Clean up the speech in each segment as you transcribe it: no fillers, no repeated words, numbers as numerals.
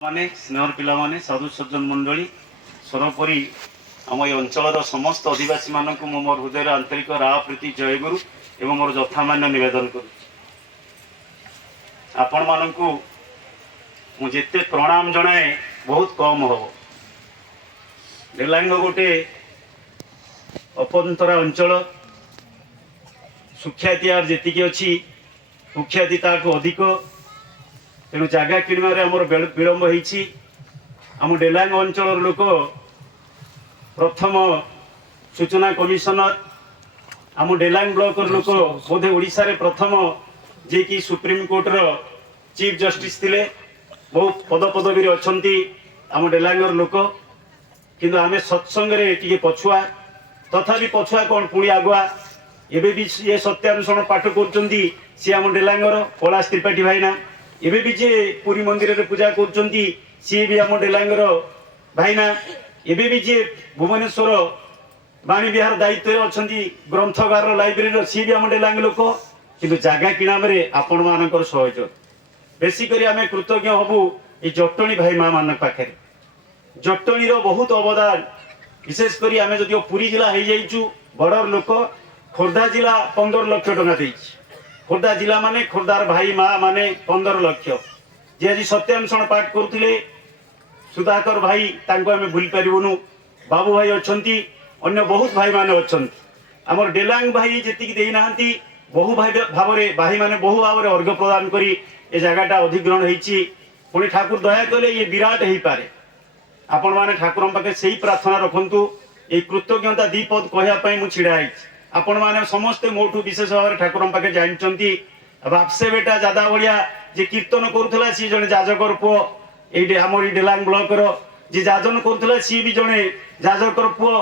माने स्नेहर पिला माने साधु सज्जन मंडली सर्वोपरि आम ये अंचल समस्त आदिवासी मानक मो मोर हृदय आंतरिक राह प्रीति जयगुरु एवं मोर यथामान्य निवेदन करूँ आपण मानकु मुझे प्रणाम जनाए बहुत कम हम। डेलांग गोटे अपंतरा अंचल सुख्याति आर जी अच्छी कुख्याति ताकू अधिक तेणु जगह किणवे आमर विलंब होम डेलांग अंचल लोक प्रथम सूचना कमिशनर आम डेलांग ब्लॉक लोक बोधे ओडिशा रे प्रथम जे कि सुप्रीम कोर्ट रो चीफ जस्टिस थिले बहुत पद पदवी अच्छा आम डेलांगर लोक किंतु आमे सत्संग रे टिके पछुआ तथापि पछुआ कौन पुणी आगुआ एबे भी ये सत्यानुसरण पाठ कर सी आम डेलांगर कैलाश त्रिपाठी भाईना एबे भी जे पुरी मंदिर रे पूजा कर सी भी आम डेलांगर भाईना एबे भी जे भुवनेश्वर बाणी विहार दायित्व अच्छा ग्रंथगार लाइब्रेरी सी भी आम डेलांग लोक किंतु जगह किणाम आपण मानकर सहयोग बेसिकली आम कृतज्ञ हबू ये जटणी भाई माँ मान पाखे जटणी बहुत अवदान विशेषकर आम जो पुरी जिला हो जाइचु बड़र लोक खोर्धा जिला 15 लाख टका दे खोर्धा जिला माने खोर्धार भाई माँ माने 15 लाख जे आज सत्यानुसरण पाठ करुले सुधाकर भाई तांको आमे भूल पारिबुनु बाबू भाई अच्छी अन्य बहुत भाई माने अच्छा आमर डेलांग भाई जी देना बहु भाई भाव भाई माने बहु भाव अर्घ्य प्रदान करी ए जगहटा अधिग्रहण होती पुणी ठाकुर दया कले ये विराट हो पारे आपण मैंने ठाकुर पाखे से ही प्रार्थना रखु ये कृतज्ञता दीपद कहवाई मुझे छिड़ा आपण मैंने समस्ते मोठू विशेष भाव में ठाकुर पाखे जानते बापसे बेटा जादा भाया जे कीर्तन करूला सी जड़े जाजकर पुओ ये आम डेलांग ब्लॉक जी जाजन करूला सी भी जड़े जाजकर पुओ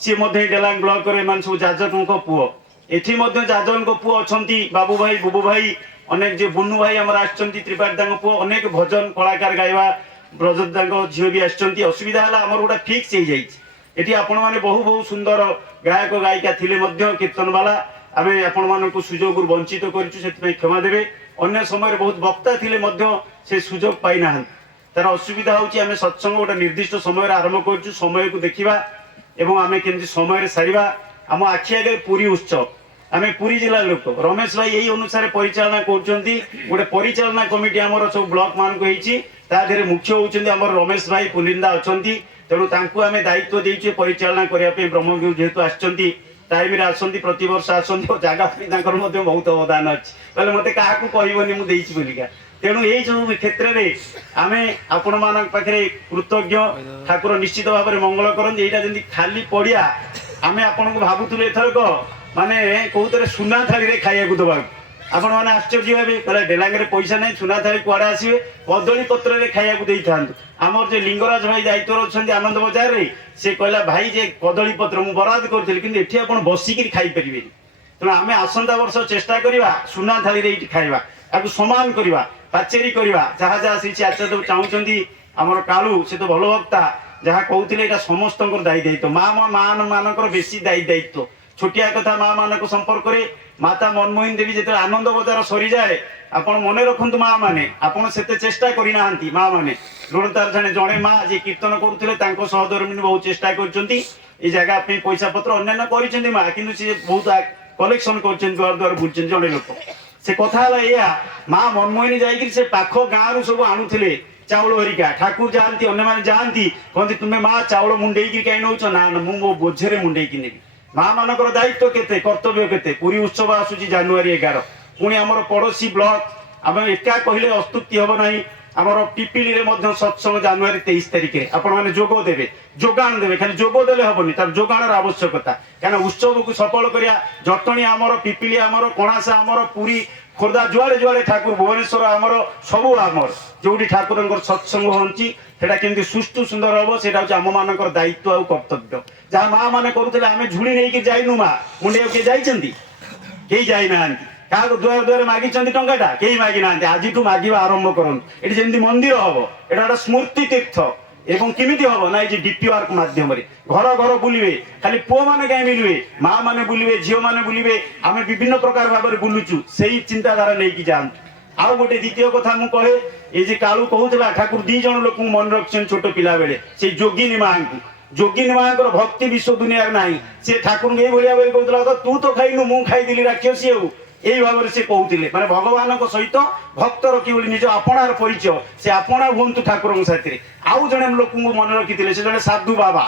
सी डेलांग ब्लॉक एम सब जाजकों पुओ एठी जाजन पुओ अच्छा बाबू भाई बुबू भाई अनेक जे बुन्नू भाई आमर आछंती त्रिपाठी दांग पुओ अनेक भजन कलाकार गायबा ब्रजत दांग झील भी आछंती असुविधा है आमर गोटा फिक्स हो जाइए आपण मैंने बहु बहुत सुंदर गायक गायिका थिले मध्य कीर्तन वाला आम आपण मानक सुजोग वंचित करें क्षमा देवे अन्य समय बहुत वक्ता थिले मध्य से सुजोग पाई ना तार असुविधा होची आम सत्संग गोटे निर्दिष्ट समय आरंभ कर समय को देखा एवं आम केमती समय सारिबा आम आखि आगे पुरी उत्सव आम पुरी जिला लोक रमेश भाई यही अनुसार परिचालना कर परिचालना कमिटी आमर सब ब्लॉक मान को मुख्य होती रमेश भाई पुलिंदा अच्छा तेणु आम दायित्व देचे परिचालना करने ब्रह्मगिरी जेहेतु आसती टाइम आसती प्रत वर्ष आसती और जगह बहुत अवदान अच्छे मत क्या कहबनी मुझे बोलिका तेणु ये जो क्षेत्र में आम आपण मान पाखे कृतज्ञ ठाकुर निश्चित भाव में मंगल करते यहाँ जमी खाली पड़िया आम आपन को भावुलु एथरक माने कौन सुना थाली रे खाया दबा आपण मैंने आश्चर्य भावे कहला डेलांगे पैसा नहीं सुना थाली कुआड़े आसवे कदली पत्र रे खाया दे था आमर जो लिंगराज भाई दायित्व अच्छा आनंद बजार रे से कहला भाई जे कदली पत्र मुझे बराद करी कि आप बसिक खाई पारे तेना आम आसंता वर्ष चेष्टा करवा सुना थाली रे खाइबा आपको सम्मान करवा पाचेरी करवा जहाँ जहाँ श्री आचार्य चाहते आमर कालू से तो भल वक्ता जहाँ कहते यहाँ समस्त दायी दायित्व माँ मान मानकर बेसी दायी दायित्व छोटिया कथा माँ मान संपर्क में माता मनमोहन देवी जो आनंद बजार सरी जाए आपण मन रखु माँ मैंने आपड़ से चेष्टा करना माँ मैंने लुणतार जड़े जड़े माँ जी कीर्तन करुले सहधर्मिणी बहुत चेष्टा कर जगह पैसा पत्र अन्य कर माँ कि बहुत कलेक्शन कर द्वार द्वार बुलूँ जड़े लोक से कथा या माँ मनमोहिनी जाकि से पाख गाँव सब आणुले चाउल हरिका ठाकुर जाती अन्य मैंने जाती कहते तुम्हें माँ चाउल मुंडे कहीं नौच ना मु बोझे मुंडे नेबी माँ मानकर दायित्व केते कर्तव्य केते पुरी उत्सव आसूची जानुआरी 11 पुणी आमर पड़ोशी ब्लॉक आम एका कहले अस्तुक्ति हम ना आमर पिपिली रे सत्संग जानुआरी 23 तारिख में आपण मैंने जोग देवे जोगाण देवे खाली जोग देले हेनी तार जोगाणर आवश्यकता कहीं उत्सव को सफल करिया जटणी आमर पिपिली आमर कणासा आमर पुरी खोर्धा जुआड़े जुआड़े ठाकुर भुवनेश्वर आमर सबू आमर जो ठाकुर सत्संग होती सेटा केमती सुष्ठु सुंदर हम से आम मान दायित्व और कर्तव्य जहाँ माँ मैंने करुले आम झुड़ी नहीं जाइनु माँ मुंडे किए जाइए कई जाना क्या दुआर दुआर मागी टाटा कई मागी ना आज मागे आरंभ कर जमी मंदिर हम यहाँ स्मृति तीर्थ एवं किमिति हम ना ये डीपी वर्क मध्यम घर घर बुलवे खाली पुओ मैंने कहीं मिलवे माँ मैंने बुलवे झील मैंने बुलवे आम विभिन्न प्रकार भाव में बुलुचु से ही चिंताधारा नहीं कि जातु आउ गोटे द्वितीय कथा मुझे এই যে কালু কହୁଥିଲା ଠାକୁର ଦି ଜଣ ଲୋକଙ୍କୁ ମନେ ରଖିଛନ୍ତି ଛୋଟ ପିଲା ବେଳେ ସେ ଯୋଗିନୀ ମାଙ୍କୁ। ଯୋଗିନୀ ମାଙ୍କର ଭକ୍ତି ବିଶ୍ୱ ଦୁନିଆରେ ନାହିଁ। ସେ ଠାକୁରଙ୍କୁ ଏଇଭଳିଆ ଭାବେ କହୁଥିଲା ତୁ ତ ଖାଇନୁ ମୁଁ ଖାଇଦେଲି ରାକ୍ଷସୀ ଆଉ। এই ভাবে সে কହୁଥିଲେ মানে ভগবানଙ୍କ সহিত ভক্তর কিଭଳି ନିଜ ଆପଣାର ପରିଚୟ ସେ ଆପଣା ହୁଅନ୍ତୁ ଠାକୁରଙ୍କ ସାଥିରେ। ଆଉ ଜଣେ ଲୋକଙ୍କୁ ମନେ ରଖିଥିଲେ ସେ ଜଣେ ସାଧୁ ବାବା।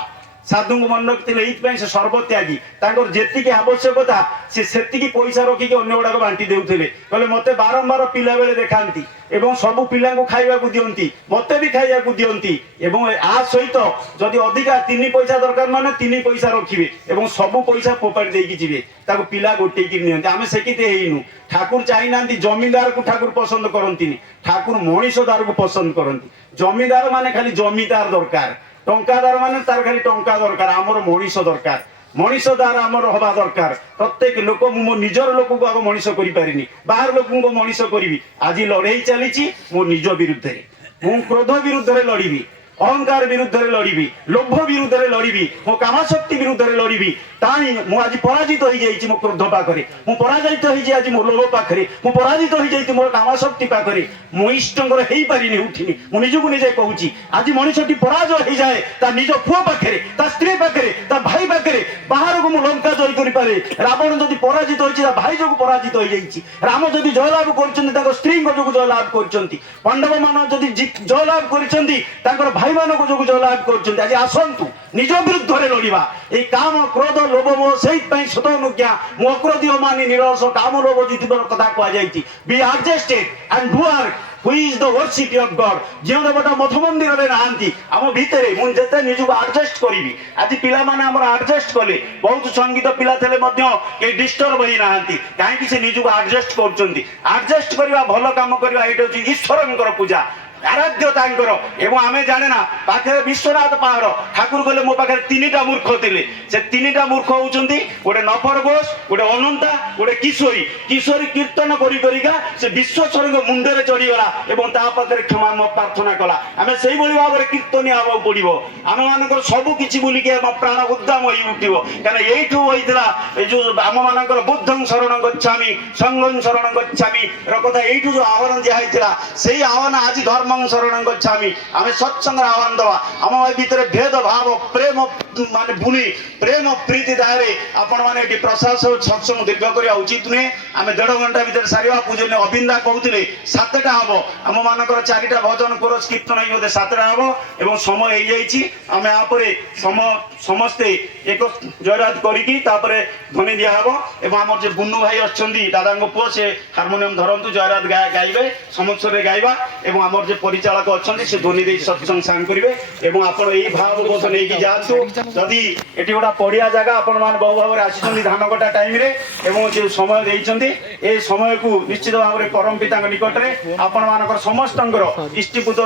ସାଧୁଙ୍କୁ ମନେ ରଖିଥିଲେ ଏଇଥିପାଇଁ ସେ ସର୍ବତ୍ୟାଗୀ। ତାଙ୍କର ଯେତିକି ଆବଶ୍ୟକତା ସେ ସେତିକି ପଇସା ରଖିକି ଅନ୍ୟ ଗୁଡାକ ବାଣ୍ଟି ଦେଉଥିଲେ। କହିଲେ ମତେ ବାରମ୍ବାର ପିଲାବେଳେ ଦେଖାନ୍ତି ଏବଂ ସବୁ ପିଲାଙ୍କୁ ଖାଇବାକୁ ଦିଅନ୍ତି, ମତେ ବି ଖାଇବାକୁ ଦିଅନ୍ତି ଏବଂ ଆ ସହିତ ଯଦି ଅଧିକା 3 ପଇସା ଦରକାର ମାନେ 3 ପଇସା ରଖିବେ ଏବଂ ସବୁ ପଇସା ଫୋପାଡ଼ି ଦେଇକି ଯିବେ। ତାକୁ ପିଲା ଗୋଟେଇକି ନିଅନ୍ତି। ଆମେ ସେକିତେ ହେଇନୁ। ଠାକୁର ଚାହିଁନାହାନ୍ତି ଜମିଦାରକୁ ଠାକୁର ପସନ୍ଦ କରନ୍ତିନି, ଠାକୁର ମଣିଷଦାରକୁ ପସନ୍ଦ କରନ୍ତି। ଜମିଦାର ମାନେ ଖାଲି ଜମିଦାର ଦରକାର, ଟଙ୍କାଦାର ମାନେ ତାର ଖାଲି ଟଙ୍କା ଦରକାର। ଆମର ମଣିଷ ଦରକାର, ମଣିଷ ଦ୍ୱାରା ଆମର ହବା ଦରକାର। ପ୍ରତ୍ୟେକ ଲୋକ ମୁଁ ମୋ ନିଜର ଲୋକକୁ ଆଗ ମଣିଷ କରିପାରିନି, ବାହାର ଲୋକଙ୍କୁ ମଣିଷ କରିବି। ଆଜି ଲଢ଼େଇ ଚାଲିଛି ମୋ ନିଜ ବିରୁଦ୍ଧରେ। ମୁଁ କ୍ରୋଧ ବିରୁଦ୍ଧରେ ଲଢ଼ିବି, ଅହଙ୍କାର ବିରୁଦ୍ଧରେ ଲଢ଼ିବି, ଲୋଭ ବିରୁଦ୍ଧରେ ଲଢ଼ିବି, ମୋ କାମଶକ୍ତି ବିରୁଦ୍ଧରେ ଲଢ଼ିବି। ତାହିଁ ମୁଁ ଆଜି ପରାଜିତ ହେଇଯାଇଛି ମୋ କ୍ରୋଧ ପାଖରେ, ମୁଁ ପରାଜିତ ହେଇଛି ଆଜି ମୋ ଲୋଭ ପାଖରେ, ମୁଁ ପରାଜିତ ହେଇଯାଇଛି ମୋର କାମଶକ୍ତି ପାଖରେ। ମୁଁ ଇଷ୍ଟଙ୍କର ହେଇପାରିନି, ଉଠିନି। ମୁଁ ନିଜକୁ ନିଜେ କହୁଛି ଆଜି ମଣିଷଟି ପରାଜୟ ହେଇଯାଏ ତା ନିଜ ପୁଅ ପାଖରେ, ତା ସ୍ତ୍ରୀ ପାଖରେ, ତା ଭାଇ ପାଖରେ। ବାହାରକୁ ମୁଁ ଲଙ୍କା ଜୟ କରିପାରେ। ରାବଣ ଯଦି ପରାଜିତ ହୋଇଛି ତା ଭାଇ ଯୋଗୁଁ ପରାଜିତ ହେଇଯାଇଛି। ରାମ ଯଦି ଜୟଲାଭ କରିଛନ୍ତି ତାଙ୍କ ସ୍ତ୍ରୀଙ୍କ ଯୋଗୁଁ ଜୟଲାଭ କରିଛନ୍ତି। ପାଣ୍ଡବ ମାନେ ଯଦି ଜୟଲାଭ କରିଛନ୍ତି ତାଙ୍କର ଭାଇମାନଙ୍କ ଯୋଗୁଁ ଜୟଲାଭ କରିଛନ୍ତି। ଆଜି ଆସନ୍ତୁ ନିଜ ବିରୁଦ୍ଧରେ ଲଢ଼ିବା। এই কাম ক্রোধ লোভ মোহ সেইপাই শত অনুজ্ঞা ମୁଁ ଅକ୍ରୋଧୀୟ ମାନି ନିରସ କାମ ଲୋଭ ଜିତିବାର କଥା କୁହାଯାଇଛି। ବି ଆଡଜଷ୍ଟେଡ୍ ଆଣ୍ଡ ଡୁଆର who is the worship of God। ଯେଉଁ ଦେବତା ମଠ ମନ୍ଦିରରେ ନାହାନ୍ତି ଆମ ଭିତରେ ମୁଁ ଯେତେ ନିଜକୁ ଆଡଜଷ୍ଟ କରିବି। ଆଜି ପିଲାମାନେ ଆମର ଆଡଜଷ୍ଟ କଲେ, ବହୁତ ସଙ୍ଗୀତ ପିଲା ଥିଲେ ମଧ୍ୟ କେହି ଡିଷ୍ଟର୍ବ ହେଇନାହାନ୍ତି। କାହିଁକି ସେ ନିଜକୁ ଆଡଜଷ୍ଟ କରୁଛନ୍ତି। ଆଡଜଷ୍ଟ କରିବା, ଭଲ କାମ କରିବା ଏଇଟା ହେଉଛି ଈଶ୍ୱରଙ୍କର ପୂଜା, ଆରାଧ୍ୟ ତାଙ୍କର। ଏବଂ ଆମେ ଜାଣେ ନା ପାଖରେ ବିଶ୍ୱନାଥ ପାହାଡ଼। ଠାକୁର କହିଲେ ମୋ ପାଖରେ 3ଟା ମୂର୍ଖ ଥିଲେ। ସେ 3ଟା ମୂର୍ଖ ହଉଛନ୍ତି ଗୋଟେ ନଫର ଘୋଷ, ଗୋଟେ ଅନନ୍ତା, ଗୋଟେ କିଶୋରୀ। କିଶୋରୀ କୀର୍ତ୍ତନ କରି କରିକା ସେ ବିଶ୍ୱେଶ୍ୱରଙ୍କ ମୁଣ୍ଡରେ ଚଢ଼ିଗଲା ଏବଂ ତା ପାଖରେ କ୍ଷମା ପ୍ରାର୍ଥନା କଲା। ଆମେ ସେଇଭଳି ଭାବରେ କୀର୍ତ୍ତନୀୟ ହେବାକୁ ପଡ଼ିବ। ଆମମାନଙ୍କର ସବୁ କିଛି ବୁଲିକି ଆମ ପ୍ରାଣ ଉଦ୍ଦାମ ହେଇ ଉଠିବ। କାରଣ ଏଇଠୁ ହୋଇଥିଲା ଏଇ ଯୋଉ ଆମମାନଙ୍କର ବୁଦ୍ଧଂ ଶରଣ ଗଚ୍ଛାମି ସଂଘଂ ଶରଣ ଗଚ୍ଛାମି ର କଥା ଏଇଠୁ ଯୋଉ ଆହ୍ୱାନ ଦିଆହେଇଥିଲା ସେଇ ଆହ୍ୱାନ ଆଜି ଧର୍ମ ଶରଣ ଗଚ୍ଛାମି। ଆମେ ସତ୍ସଙ୍ଗର ଆହ୍ୱାନ ଦେବା। ଆମ ଭିତରେ ଭେଦ ଭାବ ପ୍ରେମ ମାନେ ବୁଣି ପ୍ରେମ ପ୍ରୀତି ଦାୟରେ ଆପଣମାନେ ଏଠି ପ୍ରସାଦ ସତ୍ସଙ୍ଗ ଦୀର୍ଘ କରିବା ଉଚିତ ନୁହେଁ। ଆମେ 1.5 ଘଣ୍ଟା ଭିତରେ ସାରିବା। ପୂଜନୀୟ ଅବିନ୍ଦା କହୁଥିଲେ 7ଟା ହବ। ଆମମାନଙ୍କର 4ଟା ଭଜନ କୋରସ କୀର୍ତ୍ତନ ହେଇ ବୋଧେ 7ଟା ହବ ଏବଂ ସମୟ ହେଇଯାଇଛି। ଆମେ ଆପରେ ସମସ୍ତେ ଏକ ଜୟରାତ କରିକି ତାପରେ ଧ୍ୱନି ଦିଆହବ ଏବଂ ଆମର ଯେ ବୁନୁ ଭାଇ ଅଛନ୍ତି ଦାଦାଙ୍କ ପୁଅ ସେ ହାରମୋନିୟମ ଧରନ୍ତୁ, ଜୟରାତ ଗାଇବେ, ସମସ୍ତରେ ଗାଇବା ଏବଂ ଆମର ଯେ ପରିଚାଳକ ଅଛନ୍ତି ସେ ଧ୍ୱନି ଦେଇ ସତ୍ସଙ୍ଗ ସାଙ୍ଗ କରିବେ ଏବଂ ଆପଣ ଏଇ ଭାବବୋଧ ନେଇକି ଯାଆନ୍ତୁ। ଯଦି ଏଠି ଗୋଟେ ପଡ଼ିଆ ଜାଗା ଆପଣମାନେ ବହୁ ଭାବରେ ଆସିଛନ୍ତି ଧାନ କଟା ଟାଇମରେ ଏବଂ ଯେ ସମୟ ଦେଇଛନ୍ତି ଏ ସମୟକୁ ନିଶ୍ଚିତ ଭାବରେ ପରମ ପିତାଙ୍କ ନିକଟରେ ଆପଣମାନଙ୍କର ସମସ୍ତଙ୍କର ଇଷ୍ଟିପୁତ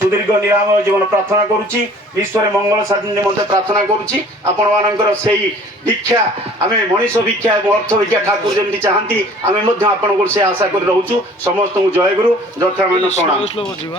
ସୁଦୀର୍ଘ ନିରାମୟ ଜୀବନ ପ୍ରାର୍ଥନା କରୁଛି। ବିଶ୍ୱରେ ମଙ୍ଗଳ ସାଧନ ନିମନ୍ତେ ପ୍ରାର୍ଥନା କରୁଛି। ଆପଣମାନଙ୍କର ସେଇ ଭିକ୍ଷା, ଆମେ ମଣିଷ ଭିକ୍ଷା ଏବଂ ଅର୍ଥ ଭିକ୍ଷା ଠାକୁର ଯେମିତି ଚାହାନ୍ତି ଆମେ ମଧ୍ୟ ଆପଣଙ୍କର ସେ ଆଶା କରି ରହୁଛୁ। ସମସ୍ତଙ୍କୁ ଜୟଗୁରୁ, ଯଥାମାନ ପ୍ରଣାମ।